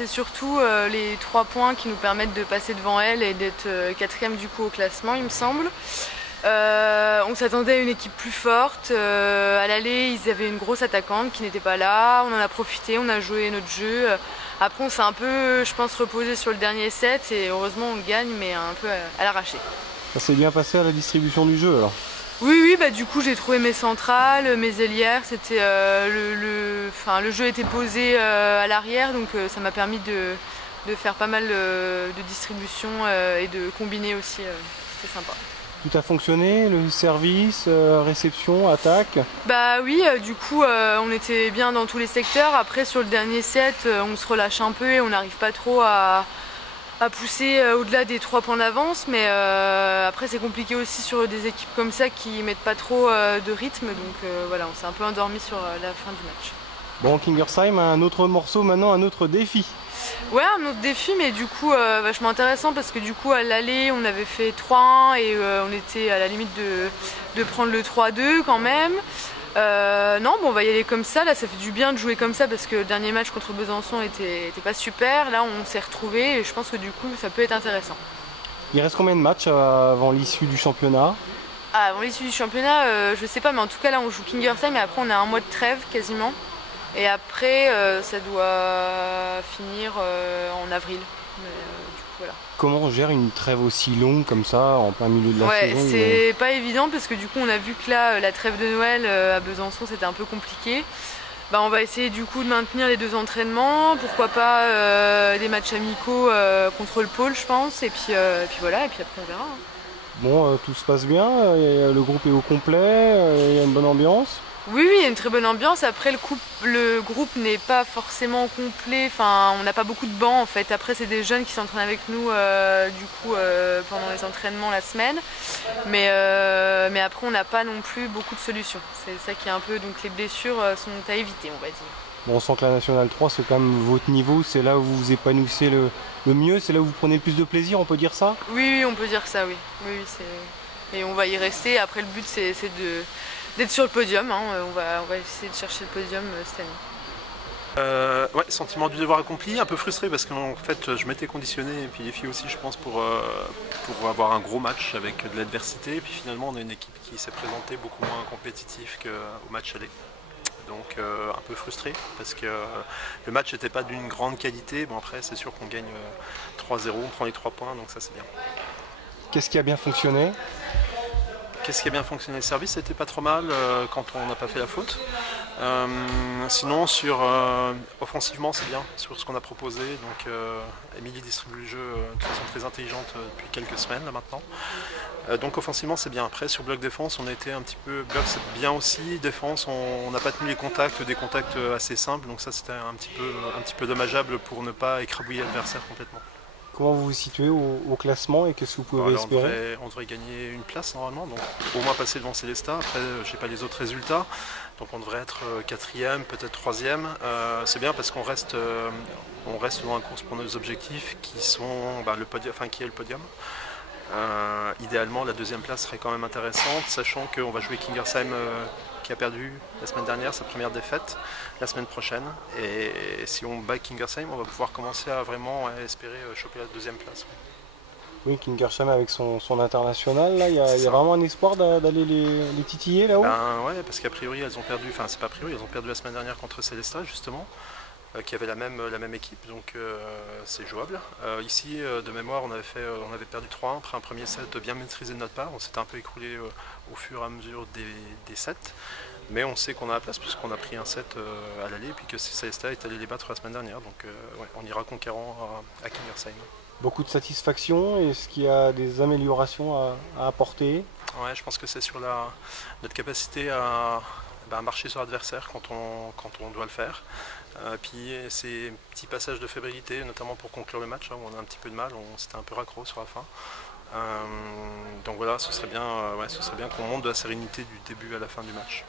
c'est surtout les 3 points qui nous permettent de passer devant elle et d'être 4e du coup au classement, il me semble. On s'attendait à une équipe plus forte. À l'aller, ils avaient une grosse attaquante qui n'était pas là. On en a profité, on a joué notre jeu. Après, on s'est un peu, je pense, reposé sur le dernier set et heureusement on gagne, mais un peu à l'arraché. Ça s'est bien passé à la distribution du jeu alors? Oui, bah du coup j'ai trouvé mes centrales, mes ailières, c'était le jeu était posé à l'arrière, donc ça m'a permis de faire pas mal de distribution et de combiner aussi, c'était sympa. Tout a fonctionné, le service, réception, attaque? Bah oui, du coup on était bien dans tous les secteurs. Après sur le dernier set, on se relâche un peu et on n'arrive pas trop à pousser au-delà des 3 points d'avance, mais après c'est compliqué aussi sur des équipes comme ça qui mettent pas trop de rythme, donc voilà, on s'est un peu endormi sur la fin du match. Bon, Kingersheim a un autre morceau maintenant, un autre défi. Ouais, un autre défi, mais du coup vachement intéressant parce que du coup à l'aller on avait fait 3-1 et on était à la limite de prendre le 3-2 quand même. Non, bon, on va y aller comme ça, là ça fait du bien de jouer comme ça parce que le dernier match contre Besançon était pas super, là on s'est retrouvés et je pense que du coup ça peut être intéressant. Il reste combien de matchs avant l'issue du championnat? Avant l'issue du championnat, je sais pas, mais en tout cas là on joue Kingersheim et après on a un mois de trêve quasiment. Et après ça doit finir en avril. Mais, du coup, voilà. Comment on gère une trêve aussi longue comme ça en plein milieu de la saison? Ouais, c'est pas évident parce que du coup on a vu que là la trêve de Noël à Besançon c'était un peu compliqué. Bah, on va essayer du coup de maintenir les 2 entraînements, pourquoi pas des matchs amicaux contre le pôle je pense, et puis voilà, et puis après on verra. Hein. Bon, tout se passe bien, le groupe est au complet, il y a une bonne ambiance? Oui, il y a une très bonne ambiance. Après, le groupe n'est pas forcément complet. Enfin, on n'a pas beaucoup de bancs en fait. Après, c'est des jeunes qui s'entraînent avec nous du coup pendant les entraînements la semaine. Mais après, on n'a pas non plus beaucoup de solutions. C'est ça qui est un peu. Donc, les blessures sont à éviter, on va dire. Bon, on sent que la Nationale 3, c'est quand même votre niveau, c'est là où vous vous épanouissez le mieux, c'est là où vous prenez le plus de plaisir, on peut dire ça? Oui, on peut dire ça, oui. Et on va y rester. Après, le but, c'est d'être sur le podium. Hein. On va essayer de chercher le podium cette année. Ouais, sentiment du devoir accompli, un peu frustré parce qu'en fait je m'étais conditionné, et puis les filles aussi je pense, pour avoir un gros match avec de l'adversité, et puis finalement on a une équipe qui s'est présentée beaucoup moins compétitive qu'au match aller. Donc un peu frustré parce que le match n'était pas d'une grande qualité. Bon, après c'est sûr qu'on gagne 3-0, on prend les 3 points, donc ça c'est bien. Qu'est-ce qui a bien fonctionné? Qu'est-ce qui a bien fonctionné? Le service c'était pas trop mal quand on n'a pas fait la faute. Sinon offensivement c'est bien sur ce qu'on a proposé. Donc Émilie distribue le jeu de façon très intelligente depuis quelques semaines là, maintenant. Donc offensivement c'est bien. Après sur bloc défense on a été un petit peu, bloc c'est bien aussi, défense on n'a pas tenu les contacts, des contacts assez simples, donc ça c'était un petit peu dommageable pour ne pas écrabouiller l'adversaire complètement. Comment vous vous situez au classement et qu'est-ce que vous pouvez espérer? On devrait gagner une place normalement, donc au moins passer devant Célestat. Après je n'ai pas les autres résultats, donc on devrait être 4e, peut-être 3e. C'est bien parce qu'on reste dans la course pour nos objectifs qui sont le podium, qui est le podium. Idéalement la 2e place serait quand même intéressante, sachant qu'on va jouer Kingersheim qui a perdu la semaine dernière sa première défaite la semaine prochaine, et si on bat Kingersheim on va pouvoir commencer à vraiment espérer choper la 2e place. Oui, Kingersheim avec son international, là, il y a vraiment un espoir d'aller les titiller là-haut? Ouais, parce qu'a priori elles ont perdu, enfin c'est pas a priori, elles ont perdu la semaine dernière contre Célestat justement, qui avait la même équipe, donc c'est jouable. Ici, de mémoire, on avait perdu 3-1 après un premier set bien maîtrisé de notre part. On s'était un peu écroulé au fur et à mesure des sets, mais on sait qu'on a la place puisqu'on a pris un set à l'aller, puis que Célestat est allé les battre la semaine dernière, donc ouais, on ira conquérant à Kingersheim. Beaucoup de satisfaction, est-ce qu'il y a des améliorations à apporter? Ouais, je pense que c'est sur notre capacité à marcher sur l'adversaire quand on doit le faire. Puis ces petits passages de fébrilité, notamment pour conclure le match, là, où on a un petit peu de mal, c'était un peu raccro sur la fin. Donc voilà, ce serait bien qu'on monte de la sérénité du début à la fin du match.